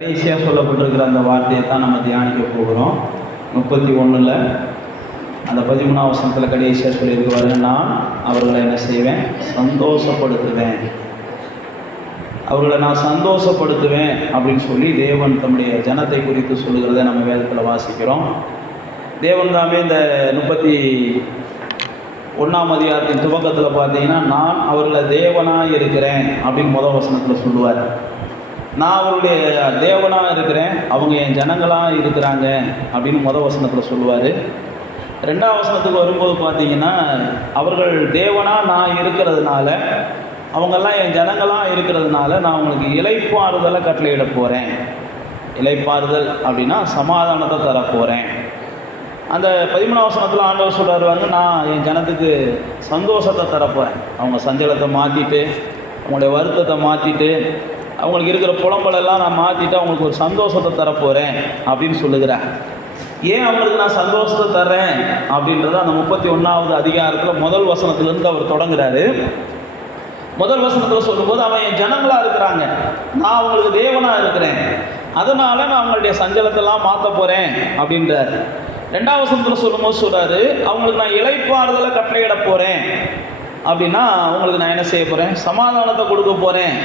கடைசியாக சொல்லப்பட்டிருக்கிற அந்த வார்த்தையை தான் நம்ம தியானிக்க போகிறோம். 31 அந்த 13ஆம் வசனத்தில் கடைசியாக சொல்லியிருக்கிறாரு, நான் அவர்களை என்ன செய்வேன்? சந்தோஷப்படுத்துவேன். அவர்களை நான் சந்தோஷப்படுத்துவேன் அப்படின்னு சொல்லி தேவன் தம்முடைய ஜனத்தை குறித்து சொல்லுகிறத நம்ம வேதத்தில் வாசிக்கிறோம். தேவன் தாமே இந்த 31ஆம் அதிகாரத்தின் துவக்கத்தில் பார்த்தீங்கன்னா, நான் அவர்களை தேவனாக இருக்கிறேன் அப்படின்னு முதல் வசனத்தில் சொல்லுவார். நான் அவருடைய தேவனாக இருக்கிறேன், அவங்க என் ஜனங்களாக இருக்கிறாங்க அப்படின்னு முதல் வசனத்தில் சொல்லுவார். 2ஆம் வசனத்துக்கு வரும்போது பார்த்தீங்கன்னா, அவர்கள் தேவனாக நான் இருக்கிறதுனால, அவங்கெல்லாம் என் ஜனங்களாக இருக்கிறதுனால நான் அவங்களுக்கு இளைப்பாறுதலை கட்டளையிட போகிறேன். இளைப்பாறுதல் அப்படின்னா சமாதானத்தை தரப்போகிறேன். அந்த 13ஆம் வசனத்தில் ஆண்டவர் சொல்கிறாரு, நான் என் ஜனத்துக்கு சந்தோஷத்தை தரப்போகிறேன். அவங்க சஞ்சலத்தை மாற்றிட்டு, அவங்களுடைய வருத்தத்தை மாற்றிட்டு, அவங்களுக்கு இருக்கிற புலம்பலெல்லாம் நான் மாற்றிட்டு அவங்களுக்கு ஒரு சந்தோஷத்தை தரப்போகிறேன் அப்படின்னு சொல்லுகிறேன். ஏன் அவங்களுக்கு நான் சந்தோஷத்தை தர்றேன் அப்படின்றத அந்த 31ஆவது அதிகாரத்தில் முதல் வசனத்துலேருந்து அவர் தொடங்குறாரு. முதல் வசனத்தில் சொல்லும்போது, அவன் என் ஜனங்களாக இருக்கிறாங்க, நான் அவங்களுக்கு தேவனாக இருக்கிறேன், அதனால் நான் அவங்களுடைய சஞ்சலத்தெல்லாம் மாற்ற போகிறேன் அப்படின்றார். 2ஆம் வசனத்தில் சொல்லும்போது சொல்கிறாரு, அவங்களுக்கு நான் இளைப்பாறுதலை கட்டளையிட போகிறேன். அப்படின்னா அவங்களுக்கு நான் என்ன செய்ய போகிறேன்? சமாதானத்தை கொடுக்க போகிறேன்.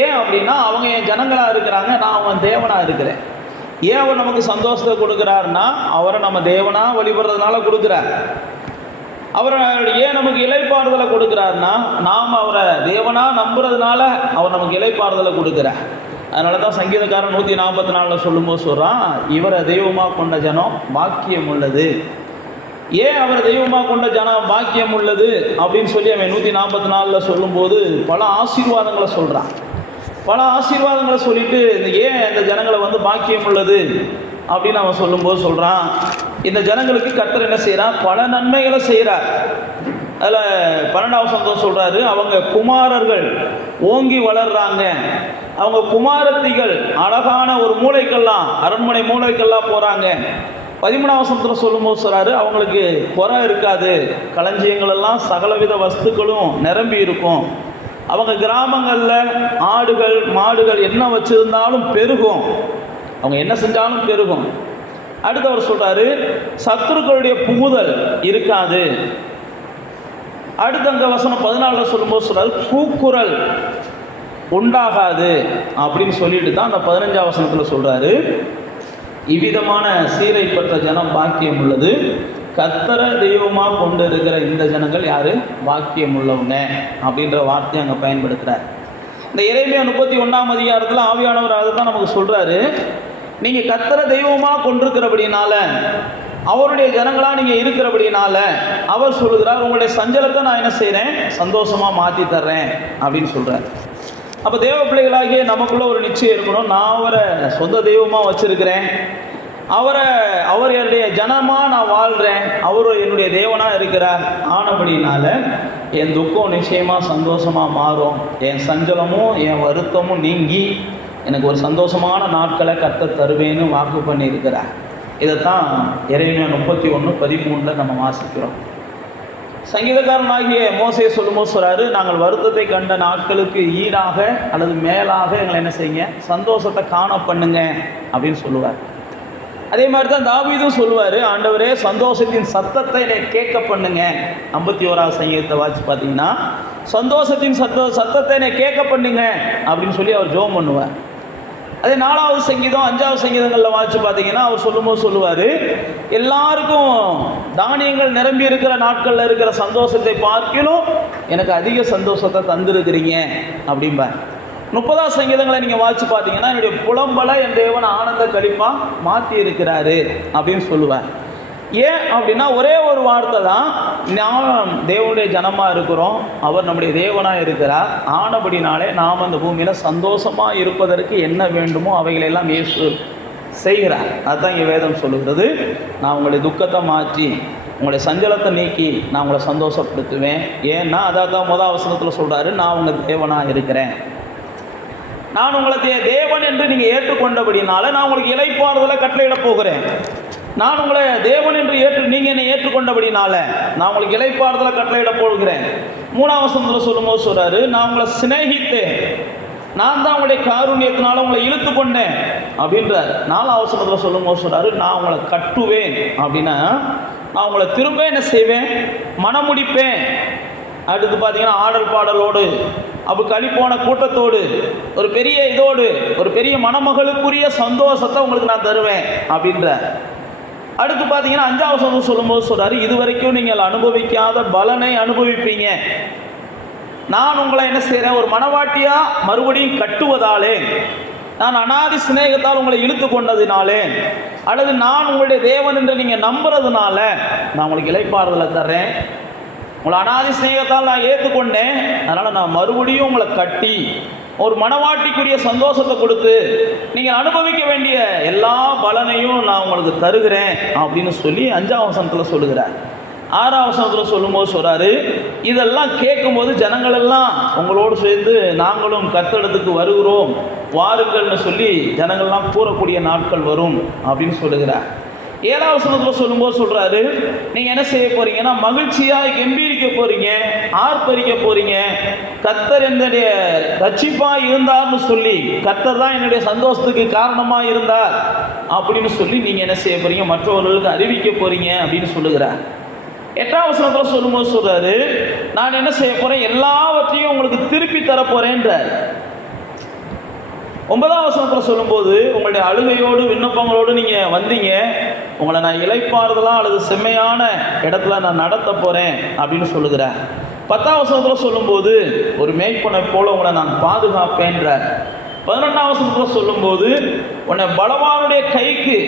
ஏன் அப்படின்னா, அவங்க என் ஜனங்களாக இருக்கிறாங்க, நான் அவன் தேவனாக இருக்கிறேன். ஏன் அவர் நமக்கு சந்தோஷத்தை கொடுக்குறாருன்னா, அவரை நம்ம தேவனாக வழிபடுறதுனால கொடுக்குறார். அவரை ஏன் நமக்கு இளைப்பாறுதலை கொடுக்குறாருன்னா, நாம் அவரை தேவனாக நம்புறதுனால அவர் நமக்கு இளைப்பாறுதலை கொடுக்குறார். அதனால தான் சங்கீதக்காரன் 144 சொல்லும்போது சொல்கிறான், இவரை தெய்வமாக கொண்ட ஜனம் பாக்கியம் உள்ளது. ஏன் அவரை தெய்வமாக கொண்ட ஜனம் பாக்கியம் உள்ளது அப்படின்னு சொல்லி அவன் 144 சொல்லும்போது பல ஆசீர்வாதங்களை சொல்கிறான். பல ஆசீர்வாதங்களை சொல்லிட்டு ஏன் இந்த ஜனங்களை பாக்கியம் உள்ளது அப்படின்னு அவன் சொல்லும்போது சொல்கிறான், இந்த ஜனங்களுக்கு கர்த்தர் என்ன செய்கிறான்? பல நன்மைகளை செய்கிறார். அதில் 12ஆம் வசனம் சொல்கிறாரு, அவங்க குமாரர்கள் ஓங்கி வளர்றாங்க, அவங்க குமாரத்திகள் அழகான ஒரு மூளைக்கெல்லாம், அரண்மனை மூளைக்கெல்லாம் போகிறாங்க. 13ஆம் வசனத்தில் சொல்லும்போது சொல்கிறாரு, அவங்களுக்கு குறை இருக்காது, களஞ்சியங்கள் எல்லாம் சகலவித வஸ்துக்களும் நிரம்பி இருக்கும். அவங்க கிராமங்களில் ஆடுகள் மாடுகள் என்ன வச்சுருந்தாலும் பெருகும், அவங்க என்ன செஞ்சாலும் பெருகும். அடுத்தவர் சொல்கிறாரு, சத்துருக்களுடைய புகுதல் இருக்காது. அடுத்த அந்த வசனம் 14 சொல்லும்போது சொல்கிறாரு, கூக்குரல் உண்டாகாது அப்படின்னு சொல்லிட்டு தான் அந்த 15ஆம் வசனத்தில் சொல்கிறாரு, இவ்விதமான சீரை பெற்ற ஜனம் பாக்கியம் உள்ளது, கர்த்தரை தெய்வமாக கொண்டு இருக்கிற இந்த ஜனங்கள் யார்? பாக்கியம் உள்ளவங்க அப்படின்ற வார்த்தையை அங்கே பயன்படுத்துகிறார். இந்த எரேமியா 31ஆம் அதிகாரத்தில் ஆவியானவர் அதை தான் நமக்கு சொல்கிறாரு, நீங்கள் கர்த்தரை தெய்வமாக கொண்டிருக்கிறபடினால, அவருடைய ஜனங்களாக நீங்கள் இருக்கிறபடினால அவர் சொல்லுகிறார், உங்களுடைய சஞ்சலத்தை நான் என்ன செய்கிறேன்? சந்தோஷமாக மாற்றி தர்றேன் அப்படின்னு சொல்கிறார். அப்போ தேவ பிள்ளைகளாகிய நமக்குள்ள ஒரு நிச்சயம் இருக்கணும், நான் அவரை சொந்த தெய்வமாக வச்சுருக்கிறேன், அவர் என்னுடைய ஜனமாக நான் வாழ்கிறேன், அவர் என்னுடைய தேவனாக இருக்கிறார். ஆனபடினால என் துக்கம் நிச்சயமாக சந்தோஷமாக மாறும், என் சஞ்சலமும் என் வருத்தமும் நீங்கி எனக்கு ஒரு சந்தோஷமான நாட்களை கர்த்தர் தருவேன்னு வாக்கு பண்ணியிருக்கிறார். இதைத்தான் எரேமியா 31:13 நம்ம வாசிக்கிறோம். சங்கீதக்காரனாகிய மோசே சொல்லும்போது சொல்கிறாரு, நாங்கள் வருத்தத்தை கண்ட நாட்களுக்கு ஈடாக அல்லது மேலாக எங்களை என்ன செய்யுங்க? சந்தோஷத்தை காண பண்ணுங்க அப்படின்னு சொல்லுவார். அதே மாதிரி தான் தாவீதும் சொல்லுவார், ஆண்டவரே சந்தோஷத்தின் சத்தத்தை என்னை கேட்க பண்ணுங்க. 51ஆவது சங்கீதத்தை வாசி பார்த்தீங்கன்னா, சந்தோஷத்தின் சத்தத்தை என்னை கேட்க பண்ணுங்க அப்படின்னு சொல்லி அவர் ஜெபம் பண்ணுவார். அதே 4ஆவது சங்கீதம் 5ஆவது சங்கீதங்களில் வாசித்து பார்த்தீங்கன்னா அவர் சொல்லும்போது சொல்லுவார், எல்லாருக்கும் தானியங்கள் நிரம்பி இருக்கிற நாட்களில் இருக்கிற சந்தோஷத்தை பார்க்கலும் எனக்கு அதிக சந்தோஷத்தை தந்திருக்கிறீங்க அப்படிம்பார். 30ஆவது சங்கீதங்களை நீங்கள் வாசித்து பார்த்தீங்கன்னா, என்னுடைய புலம்பலை என் தேவன் ஆனந்த கழிப்பாக மாற்றி இருக்கிறாரு அப்படின்னு சொல்லுவார். ஏன் அப்படின்னா, ஒரே ஒரு வார்த்தை தான், நாம் தேவனுடைய ஜனமாக இருக்கிறோம், அவர் நம்முடைய தேவனாக இருக்கிறார். ஆனபடினாலே நாம் அந்த பூமியில் சந்தோஷமாக இருப்பதற்கு என்ன வேண்டுமோ அவைகளெல்லாம் இயேசு செய்கிறார். அதுதான் இங்கே வேதம் சொல்லுகிறது, நான் உங்களுடைய துக்கத்தை மாற்றி உங்களுடைய சஞ்சலத்தை நீக்கி நான் உங்களை சந்தோஷப்படுத்துவேன். ஏன்னா அதான் முதல் வசனத்தில் சொல்கிறாரு, நான் உங்கள் தேவனாக இருக்கிறேன், நான் உங்களுக்கு தேவன் என்று நீங்கள் ஏற்றுக்கொண்டபடினால நான் உங்களுக்கு இளைப்பாறுதலை கட்டளையிட போகிறேன். நான் உங்களை தேவன் என்று நீங்கள் என்னை ஏற்றுக்கொண்டபடினால நான் உங்களுக்கு இளைப்பாறுதலை கட்டளையிட போகிறேன். 3ஆம் வசனத்தில் சொல்லும்போது சொல்கிறாரு, நான் உங்களை சிநேகித்தேன், நான் தான் உங்களுடைய காருண்யத்தினால உங்களை இழுத்து கொண்டேன் அப்படின்றார். 4ஆம் வசனத்தில் சொல்லும்போது சொல்றாரு, நான் உங்களை கட்டுவேன் அப்படின்னா நான் உங்களை திரும்ப என்ன செய்வேன், மனமுடிப்பேன். அடுத்து பார்த்தீங்கன்னா ஆடல் பாடலோடு அப்போ களிப்போன கூட்டத்தோடு ஒரு பெரிய இதோடு ஒரு பெரிய மணமகளுக்குரிய சந்தோஷத்தை உங்களுக்கு நான் தருவேன் அப்படின்ற. அடுத்து பார்த்தீங்கன்னா 5ஆம் வசனம் சொல்லும்போது சொல்றாரு, இதுவரைக்கும் நீங்கள் அனுபவிக்காத பலனை அனுபவிப்பீங்க. நான் உங்களை என்ன செய்கிறேன், ஒரு மனவாட்டியா மறுபடியும் கட்டுவதாலே, நான் அநாதி சிநேகத்தால் உங்களை இழுத்து கொண்டதினாலே, அல்லது நான் உங்களுடைய தேவன் என்று நீங்கள் நம்புறதுனால நான் உங்களுக்கு இளைப்பாறுதலை தர்றேன். உங்களை அநாதி சிநேகத்தால் நான் ஏற்றுக்கொண்டேன், அதனால் நான் மறுபடியும் உங்களை கட்டி ஒரு மனவாட்டிக்குரிய சந்தோஷத்தை கொடுத்து நீங்கள் அனுபவிக்க வேண்டிய எல்லா பலனையும் நான் உங்களுக்கு தருகிறேன் அப்படின்னு சொல்லி 5ஆம் வசனத்தில் சொல்லுகிறார். 6ஆம் வசனத்தில் சொல்லும்போது சொல்கிறாரு, இதெல்லாம் கேட்கும்போது ஜனங்கள் எல்லாம் உங்களோடு சேர்ந்து நாங்களும் கர்த்தரிடத்துக்கு வருகிறோம் வாருங்கள்னு சொல்லி ஜனங்கள்லாம் கூறக்கூடிய நாட்கள் வரும் அப்படின்னு சொல்லுகிறார். 7ஆம் வசனத்தில் சொல்லும்போது சொல்கிறாரு, நீங்கள் என்ன செய்ய போகிறீங்கன்னா மகிழ்ச்சியாக கம்பீரிக்க போகிறீங்க, ஆர்ப்பரிக்க போகிறீங்க. கர்த்தர் என்னுடைய ரட்சிப்பாக இருந்தார்னு சொல்லி, கர்த்தர் தான் என்னுடைய சந்தோஷத்துக்கு காரணமாக இருந்தார் அப்படின்னு சொல்லி நீங்கள் என்ன செய்ய போகிறீங்க, மற்றவர்களுக்கு அறிவிக்க போகிறீங்க அப்படின்னு சொல்லுகிறார். 8ஆம் வசனத்தில் சொல்லும்போது சொல்கிறாரு, நான் என்ன செய்ய போகிறேன், எல்லாவற்றையும் உங்களுக்கு திருப்பி தரப்போகிறேன்றார். 9ஆம் வசனத்தில் சொல்லும்போது, உங்களுடைய அழுகையோடு விண்ணப்பங்களோடு நீங்கள் வந்தீங்க, உங்களை நான் இளைப்பாறுதலாம் அல்லது செம்மையான இடத்துல நான் நடத்த போகிறேன் அப்படின்னு சொல்லுகிறேன். 10ஆம் வசனத்தில் சொல்லும்போது, ஒரு மேய்ப்பனை போல உங்களை நான் பாதுகாப்பேன்றார். 11ஆம் வசனத்தில் சொல்லும்போது, உன்னை பலவானுடைய கைக்கு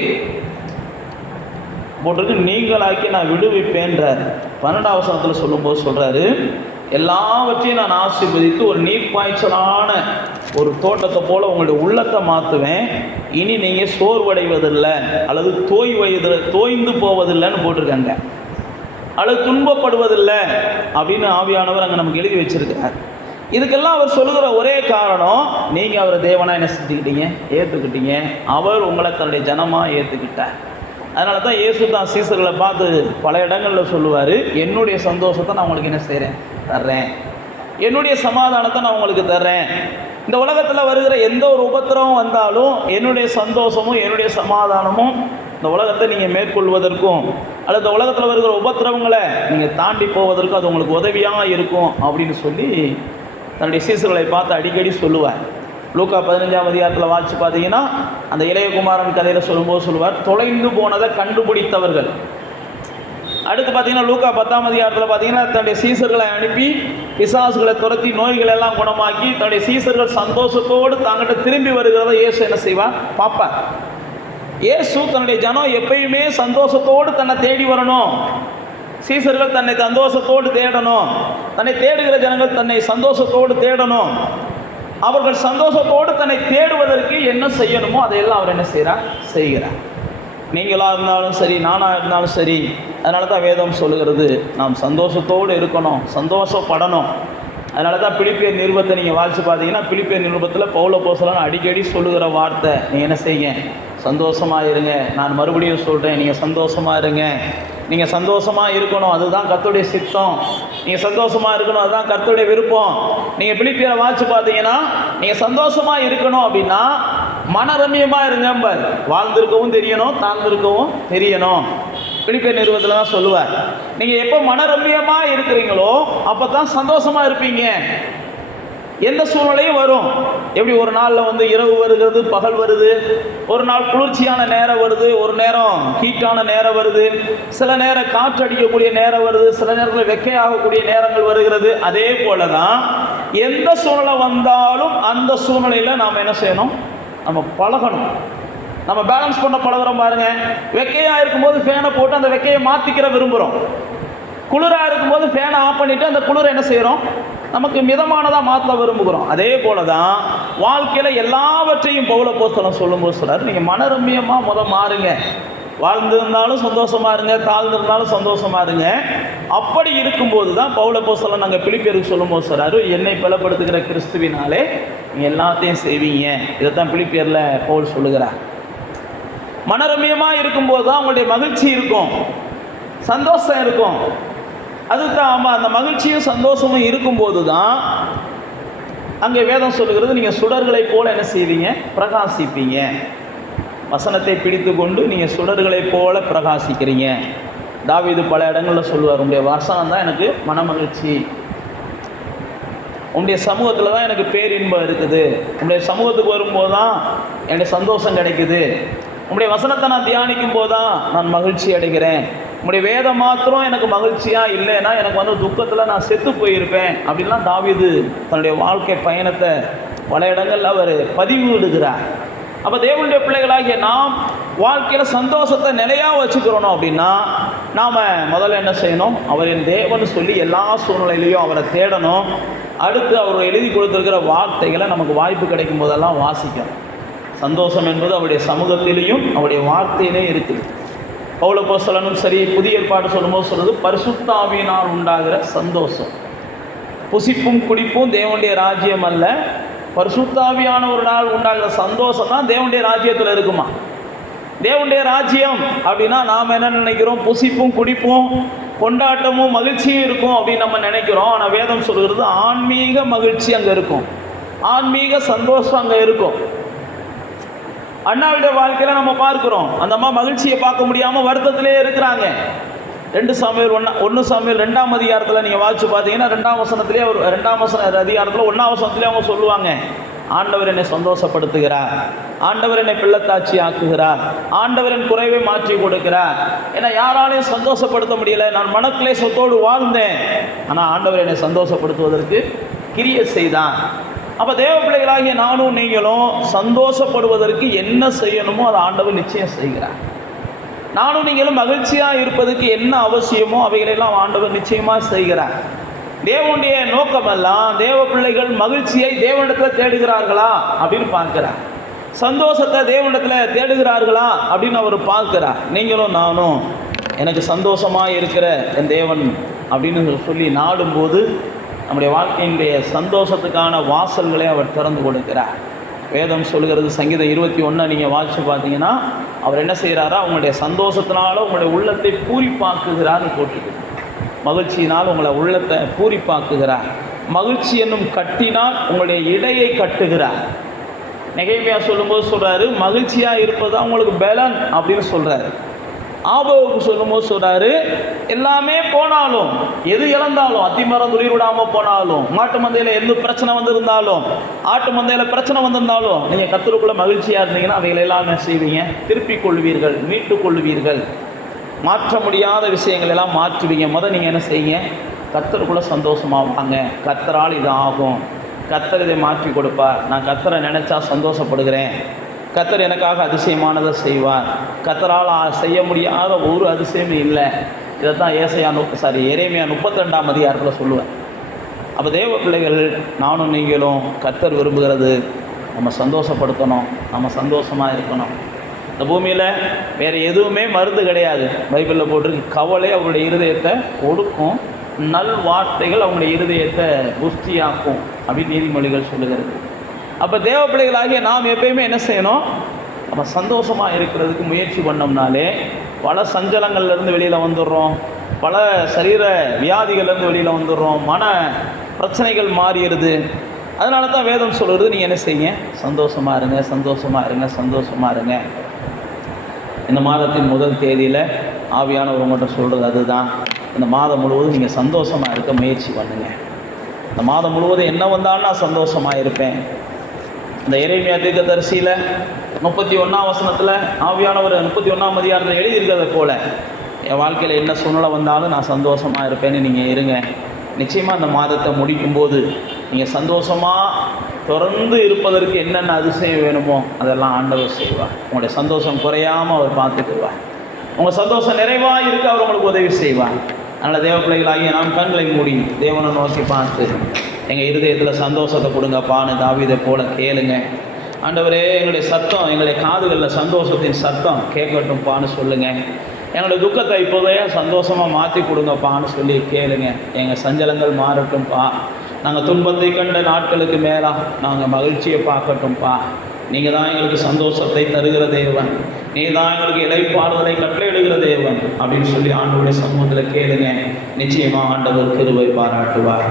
போட்டிருக்கு நீங்களாக்கி நான் விடுவிப்பேன்றார். 12ஆம் வசனத்தில் சொல்லும்போது சொல்கிறாரு, எல்லாவற்றையும் நான் ஆசீர்வதித்து ஒரு நீர்ப்பாய்ச்சலான ஒரு தோட்டத்தை போல் உங்களுடைய உள்ளத்தை மாற்றுவேன். இனி நீங்கள் சோர்வடைவதில்லை அல்லது தோய்ந்து போவதில்லைன்னு போட்டிருக்காங்க, அல்லது துன்பப்படுவதில்லை அப்படின்னு ஆவியானவர் அங்கே நமக்கு எழுதி வச்சிருக்கிறார். இதுக்கெல்லாம் அவர் சொல்லுகிற ஒரே காரணம், நீங்கள் அவரை தேவனாக என்ன செஞ்சுக்கிட்டீங்க, ஏற்றுக்கிட்டீங்க. அவர் உங்களை தன்னுடைய ஜனமாக ஏற்றுக்கிட்டார். அதனால தான் இயேசு தான் சீசர்களை பார்த்து பல இடங்களில் சொல்லுவார், என்னுடைய சந்தோஷத்தை நான் உங்களுக்கு என்ன செய்கிறேன், தர்றேன். என்னுடைய சமாதானத்தை நான் உங்களுக்கு தர்றேன். இந்த உலகத்தில் வருகிற எந்த ஒரு உபத்திரவம் வந்தாலும் என்னுடைய சந்தோஷமும் என்னுடைய சமாதானமும் இந்த உலகத்தை நீங்கள் மேற்கொள்வதற்கும் அல்லது இந்த உலகத்தில் வருகிற உபத்திரவங்களை நீங்கள் தாண்டி போவதற்கும் அது உங்களுக்கு உதவியாக இருக்கும் அப்படின்னு சொல்லி தன்னுடைய சீசர்களை பார்த்து அடிக்கடி சொல்லுவார். லூக்கா 15ஆம் அதிகாரத்தில் வாசித்து பார்த்தீங்கன்னா அந்த இளையகுமாரன் கதையில் சொல்லும்போது சொல்லுவார், தொலைந்து போனதை கண்டுபிடித்தவர்கள். அடுத்து பார்த்தீங்கன்னா லூக்கா 10ஆம் அதிகாரத்தில் பார்த்தீங்கன்னா தன்னுடைய சீசர்களை அனுப்பி பிசாசுகளை துரத்தி நோய்கள் எல்லாம் குணமாக்கி தன்னுடைய சீசர்கள் சந்தோஷத்தோடு தாங்கிட்ட திரும்பி வருகிறத இயேசு என்ன செய்வார், பார்ப்பார். இயேசு தன்னுடைய ஜனம் எப்பயுமே சந்தோஷத்தோடு தன்னை தேடி வரணும், சீசர்கள் தன்னை சந்தோஷத்தோடு தேடணும், தன்னை தேடுகிற ஜனங்கள் தன்னை சந்தோஷத்தோடு தேடணும். அவர்கள் சந்தோஷத்தோடு தன்னை தேடுவதற்கு என்ன செய்யணுமோ அதையெல்லாம் அவர் என்ன செய்கிறார். நீங்களாக இருந்தாலும் சரி, நானாக இருந்தாலும் சரி. அதனால தான் வேதம் சொல்லுகிறது, நாம் சந்தோஷத்தோடு இருக்கணும், சந்தோஷப்படணும். அதனால தான் பிலிப்பியர் நிருபத்தை நீங்கள் வாசித்து பார்த்தீங்கன்னா பிலிப்பியர் நிருபத்தில் பவுல் அப்போஸ்தலன் அடிக்கடி சொல்லுகிற வார்த்தை, நீங்கள் என்ன செய்யுங்க, சந்தோஷமாக இருங்க. நான் மறுபடியும் சொல்கிறேன், நீங்கள் சந்தோஷமாக இருங்க. நீங்கள் சந்தோஷமாக இருக்கணும், அதுதான் கர்த்தருடைய சித்தம். நீங்கள் சந்தோஷமாக இருக்கணும், அதுதான் கர்த்தருடைய விருப்பம். நீங்கள் பிலிப்பியரை வாசித்து பார்த்தீங்கன்னா நீங்கள் சந்தோஷமாக இருக்கணும் அப்படின்னா மனரம்யமாக இருங்க. வாழ்ந்திருக்கவும் தெரியணும், தாழ்ந்திருக்கவும் தெரியணும். பிலிப்பியர் நிறுவனத்தில் தான் சொல்லுவார், நீங்கள் எப்போ மனரம்யமாக இருக்கிறீங்களோ அப்போ தான் சந்தோஷமாக இருப்பீங்க. எந்த சூழ்நிலையும் வரும். எப்படி ஒரு நாளில் இரவு வருகிறது, பகல் வருது, ஒரு நாள் குளிர்ச்சியான நேரம் வருது, ஒரு நேரம் ஹீட்டான நேரம் வருது, சில நேரம் காற்று அடிக்கக்கூடிய நேரம் வருது, சில நேரத்தில் வெக்கையாகக்கூடிய நேரங்கள் வருகிறது. அதே போல தான் எந்த சூழ்நிலை வந்தாலும் அந்த சூழ்நிலையில் நாம் என்ன செய்யணும், நம்ம பழகணும். நம்ம பேலன்ஸ் பண்ண பழகிறோம் பாருங்க. வெக்கையாக இருக்கும்போது ஃபேனை போட்டு அந்த வெக்கையை மாற்றிக்கிற விரும்புகிறோம். குளிராக இருக்கும்போது ஃபேனை ஆஃப் பண்ணிவிட்டு அந்த குளிரை என்ன செய்கிறோம், நமக்கு மிதமானதாக மாற்ற விரும்புகிறோம். அதே போல தான் வாழ்க்கையில் எல்லாவற்றையும் பவுல் அப்போஸ்தலன் சொல்லும்போது சொல்கிறார், நீங்கள் மனரம்யமாக மாறுங்க. வாழ்ந்திருந்தாலும் சந்தோஷமாக இருங்க, தாழ்ந்திருந்தாலும் சந்தோஷமாக இருங்க. அப்படி இருக்கும்போது தான் பவுல் அப்போஸ்தலன் நாங்கள் பிலிப்பியருக்கு சொல்லும்போது சொல்கிறாரு, என்னை பலப்படுத்துகிற கிறிஸ்துவினாலே நீங்கள் எல்லாத்தையும் செய்வீங்க. இதைத்தான் பிலிப்பியரில் பவுல் சொல்லுகிறார். மனரம்யமாக இருக்கும்போது தான் உங்களுடைய மகிழ்ச்சி இருக்கும், சந்தோஷம் இருக்கும். அதுதான் அந்த மகிழ்ச்சியும் சந்தோஷமும் இருக்கும்போது தான் அங்கே வேதம் சொல்லுகிறது, நீங்கள் சுடர்களைப் போல என்ன செய்வீங்க? பிரகாசிப்பீங்க. வசனத்தை பிடித்து கொண்டு நீங்கள் சுடர்களைப் போல பிரகாசிக்கிறீங்க. தாவீது பல இடங்களில் சொல்லுவார், உங்களுடைய வசனம் தான் எனக்கு மனமகிழ்ச்சி, உங்களுடைய சமூகத்தில் தான் எனக்கு பேரின்பம் இருக்குது, உங்களுடைய சமூகத்துக்கு வரும்போது தான் என்னுடைய சந்தோஷம் கிடைக்குது, உங்களுடைய வசனத்தை நான் தியானிக்கும் போது தான் நான் மகிழ்ச்சி அடைகிறேன், உங்களுடைய வேதம் மாத்திரம் எனக்கு மகிழ்ச்சியாக இல்லைன்னா எனக்கு துக்கத்தில் நான் செத்து போயிருப்பேன் அப்படின்லாம் தாவீது தன்னுடைய வாழ்க்கை பயணத்தை பல இடங்களில் அவர் பதிவு விடுகிறார். அப்போ தேவனுடைய பிள்ளைகளாகிய நாம் வாழ்க்கையில் சந்தோஷத்தை நிலையாக வச்சுக்கிறோம் அப்படின்னா நாம் முதல்ல என்ன செய்யணும்? அவரின் தேவன் சொல்லி எல்லா சூழ்நிலையிலையும் அவரை தேடணும். அடுத்து அவர் எழுதி கொடுத்துருக்கிற வார்த்தைகளை நமக்கு வாய்ப்பு கிடைக்கும் போதெல்லாம் வாசிக்கணும். சந்தோஷம் என்பது அவருடைய சமூகத்திலையும் அவருடைய வார்த்தையிலே இருக்குது. பவுல் அப்போஸ்தலனும் சரி, புதிய ஏற்பாடு சொல்லும்போது சொல்கிறது, பரிசுத்த ஆவியினால் உண்டாகிற சந்தோஷம். புசிப்பும் குடிப்பும் தேவனுடைய ராஜ்யம் அல்ல, பரிசுத்த ஆவியானவரால் உண்டாகிற சந்தோஷம் தான் தேவனுடைய ராஜ்யத்தில் இருக்குமா. தேவனுடைய ராஜ்யம் அப்படின்னா நாம் என்ன நினைக்கிறோம்? புசிப்பும் குடிப்பும் கொண்டாட்டமும் மகிழ்ச்சியும் இருக்கும் அப்படின்னு நம்ம நினைக்கிறோம். ஆனால் வேதம் சொல்கிறது ஆன்மீக மகிழ்ச்சி அங்கே இருக்கும், ஆன்மீக சந்தோஷம் அங்கே இருக்கும். அண்ணாவுடைய வாழ்க்கையில் நம்ம பார்க்குறோம், அந்த அம்மா மகிழ்ச்சியை பார்க்க முடியாமல் வருத்தத்திலே இருக்கிறாங்க. 2 சாமுவேல் 1 சாமுவேல் 2ஆம் அதிகாரத்தில் நீங்கள் வாசித்து பார்த்தீங்கன்னா 2ஆம் வசனத்திலே ஒரு 2ஆம் அதிகாரத்தில் 1ஆம் வசனத்திலே அவங்க சொல்லுவாங்க, ஆண்டவர் என்னை சந்தோஷப்படுத்துகிறார், ஆண்டவர் என்னை பிள்ளைத்தாட்சி ஆக்குகிறார், ஆண்டவர் என் குறைவை மாற்றி கொடுக்கிறார். ஏன்னா யாராலையும் சந்தோஷப்படுத்த முடியல, நான் மனக்லேசத்தோடு வாழ்ந்தேன், ஆனால் ஆண்டவர் என்னை சந்தோஷப்படுத்துவதற்கு கிரியை செய்தான். அப்போ தேவ பிள்ளைகளாகிய நானும் நீங்களும் சந்தோஷப்படுவதற்கு என்ன செய்யணுமோ அதை ஆண்டவர் நிச்சயம் செய்கிறார். நானும் நீங்களும் மகிழ்ச்சியாக இருப்பதற்கு என்ன அவசியமோ அவைகளெல்லாம் ஆண்டவர் நிச்சயமாக செய்கிறார். தேவனுடைய நோக்கமெல்லாம் தேவ பிள்ளைகள் மகிழ்ச்சியை தேவனிடத்தில் தேடுகிறார்களா அப்படின்னு பார்க்கிறார், சந்தோஷத்தை தேவனிடத்தில் தேடுகிறார்களா அப்படின்னு அவர் பார்க்கிறார். நீங்களும் நானும் எனக்கு சந்தோஷமாக இருக்கிற என் தேவன் அப்படின்னு சொல்லி நாடும்போது நம்முடைய வாழ்க்கையினுடைய சந்தோஷத்துக்கான வாசல்களை அவர் திறந்து கொடுக்கிறார். வேதம் சொல்கிறது, சங்கீதம் 21 நீங்கள் வாசித்து பார்த்தீங்கன்னா அவர் என்ன செய்கிறாரா, உங்களுடைய சந்தோஷத்தினால உங்களுடைய உள்ளத்தை பூரிப்பாக்குகிறார்னு போட்டுருக்கு. மகிழ்ச்சியினால் உங்களை உள்ளத்தை பூரிப்பாக்குகிறார். மகிழ்ச்சி என்னும் கட்டினால் உங்களுடைய இடையை கட்டுகிறார். நெகேமியா சொல்லும்போது சொல்கிறாரு, மகிழ்ச்சியாக இருப்பது தான் உங்களுக்கு பலன் அப்படின்னு சொல்கிறாரு. ஆபோவுக்கு சொல்லும்போது சொல்கிறாரு, எல்லாமே போனாலும், எது இழந்தாலும், அத்திமரம் துளிர் விடாமல் போனாலும், மாட்டு மந்தையில் எந்த பிரச்சனை வந்திருந்தாலும், ஆட்டு மந்தையில் பிரச்சனை வந்திருந்தாலும், நீங்கள் கர்த்தருக்குள்ள மகிழ்ச்சியாக இருந்தீங்கன்னா அவைகள் எல்லாமே செய்வீங்க, திருப்பிக் கொள்வீர்கள், மீட்டு கொள்வீர்கள், மாற்ற முடியாத விஷயங்கள் எல்லாம் மாற்றுவீங்க. நீங்கள் என்ன செய்யுங்க? கர்த்தருக்குள்ள சந்தோஷமாக வாங்க. கர்த்தரால் இது ஆகும், கர்த்தர் இதை மாற்றி கொடுப்பார், நான் கர்த்தரை நினச்சா சந்தோஷப்படுகிறேன், கர்த்தர் எனக்காக அதிசயமானதை செய்வார், கர்த்தரால் செய்ய முடியாத ஒரு அதிசயமும் இல்லை. இதைத்தான் எரேமியா 32ஆம் அதிகாரத்தில் சொல்லுவேன். அப்போ தேவ பிள்ளைகள் நானும் நீங்களும் கர்த்தர் விரும்புகிறது நம்ம சந்தோஷப்படுத்தணும், நம்ம சந்தோஷமாக இருக்கணும். இந்த பூமியில் வேறு எதுவுமே மருந்து கிடையாது. பைபிளில் போட்டிருக்கு, கவலை அவருடைய இருதயத்தை ஒடுக்கும், நல் வார்த்தைகள் அவங்களுடைய இருதயத்தை புஷ்டியாக்கும் அப்படின்னு நீதிமொழிகள் சொல்லுகிறது. அப்போ தேவ பிள்ளைகளாகிய நாம் எப்பயுமே என்ன செய்யணும்? நம்ம சந்தோஷமாக இருக்கிறதுக்கு முயற்சி பண்ணோம்னாலே பல சஞ்சலங்கள்லேருந்து வெளியில் வந்துடுறோம், பல சரீர வியாதிகள்லேருந்து வெளியில் வந்துடுறோம், மன பிரச்சனைகள் மாறிடுது. அதனால தான் வேதம் சொல்கிறது, நீங்கள் என்ன செய்யுங்க? சந்தோஷமாக இருங்க, சந்தோஷமாக இருங்க, சந்தோஷமாக இருங்க. இந்த மாதத்தின் முதல் தேதியில் ஆவியானவர் உங்கள்கிட்ட சொல்கிறது அதுதான். இந்த மாதம் முழுவதும் நீங்கள் சந்தோஷமாக இருக்க முயற்சி பண்ணுங்கள். இந்த மாதம் முழுவதும் என்ன வந்தாலும் நான் சந்தோஷமாக இருப்பேன். இந்த எரேமியா தீர்க்கதரிசியில் 31ஆம் வசனத்தில் ஆவியானவர் 31ஆம் அதிகாரத்தில் எழுதியிருக்கிறத போல் என் வாழ்க்கையில் என்ன சூழ்நிலை வந்தாலும் நான் சந்தோஷமாக இருப்பேன்னு நீங்கள் இருங்க. நிச்சயமாக அந்த மாதத்தை முடிக்கும்போது நீங்கள் சந்தோஷமாக தொடர்ந்து இருப்பதற்கு என்னென்ன அதிசயம் வேணுமோ அதெல்லாம் ஆண்டவர் செய்வார். உங்களுடைய சந்தோஷம் குறையாமல் அவர் பார்த்துக்குவார். உங்கள் சந்தோஷம் நிறைவாக இருக்க அவர் உங்களுக்கு உதவி செய்வார். அதனால் தேவ பிள்ளைகளாகிய நாம் கண்களை மூடி தேவனை நோக்கி பார்த்து, எங்கள் இருதயத்தில் சந்தோஷத்தை கொடுங்கப்பான்னு தாவீதை போல கேளுங்க. ஆண்டவரே, எங்களுடைய சத்தம், எங்களுடைய காதுகளில் சந்தோஷத்தின் சத்தம் கேட்கட்டும்ப்பான்னு சொல்லுங்கள். எங்களுடைய துக்கத்தை இப்போதைய சந்தோஷமாக மாற்றி கொடுங்கப்பான்னு சொல்லி கேளுங்க. எங்கள் சஞ்சலங்கள் மாறட்டும்ப்பா, நாங்கள் துன்பத்தை கண்ட நாட்களுக்கு மேலாக நாங்கள் மகிழ்ச்சியை பார்க்கட்டும்ப்பா. நீங்கள் தான் எங்களுக்கு சந்தோஷத்தை தருகிற தேவன், நீங்கள் தான் எங்களுக்கு இளைப்பாறுதலை கட்டளையிடுகிற தேவன் அப்படின்னு சொல்லி ஆண்டவருடைய சமூகத்தில் கேளுங்க. நிச்சயமாக ஆண்டவர் கிருபை பாராட்டுவார்.